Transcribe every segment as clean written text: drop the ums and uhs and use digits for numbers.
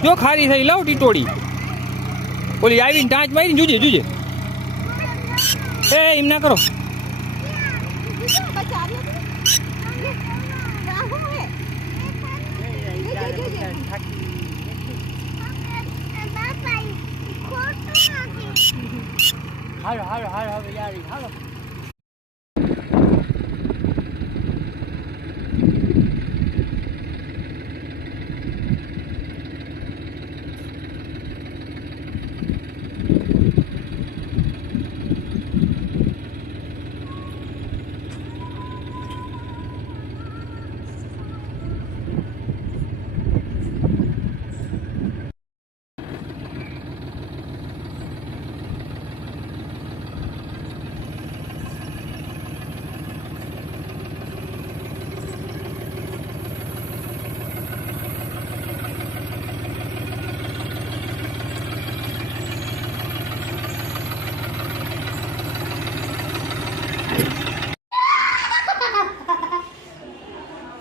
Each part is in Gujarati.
જો ખારી થઈ લાવ ટીટોડી ઓલી આવીને ટાંચ મારીને જોજે જોજે એ એમ ના કરો હાલો હાલો હાલો હવે યાર હાલો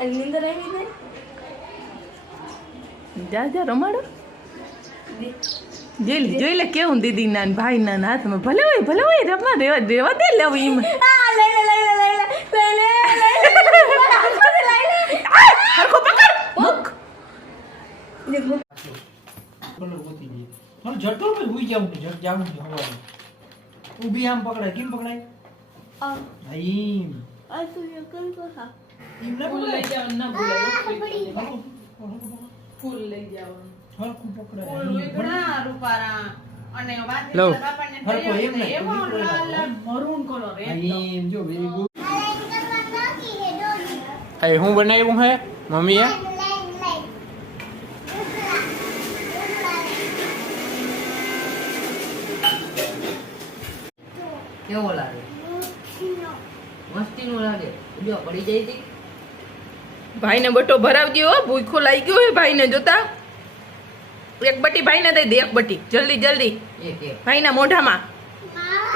નીંદર આવી ગઈ જા જા રમાડો જોઈ લે કેવું દીદી ના ભાઈ ના હાથમાં ભલે હોય રમવા દેવા દે લેવ ઈમ હરખો પકડ મુક કલર ગોતી દે પણ જટો ભાઈ હુઈ જાવ જટ જાવ હવા ઊભી આમ પકડાય કેમ પકડાય આઈમ આ તો યકલ તો હા ફૂલ લઈ જાવ ના ભૂલાય ફૂલ લઈ જાવ હરખું પકડાય ફૂલ વિગડા રૂપારા અને વાત લો. બાપાને હરખો એમ નહીં એવો લાલ મરૂન કલર આઈમ જો વેરી ગુડ એ હું બનાવ્યું હે મમ્મીએ કેવો લાગે મસ્તીનો લાગે જો પડી જાય તી ભાઈને બટો ભરાવજો હો ભૂખો લાગી ગયો હે ભાઈને જોતા એક બટી ભાઈને દઈ દે એક બટી જલ્દી જલ્દી એક ભાઈના મોઢામાં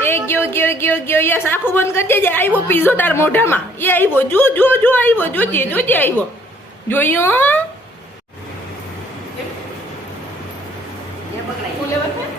એ ગયો યસ આખું બંધ કરી દેજે આવ્યો પીઝો તાર મોઢામાં એ આવ્યો જો આવ્યો જોજે આવ્યો જોયો એ પકડાઈ ફૂલે વખત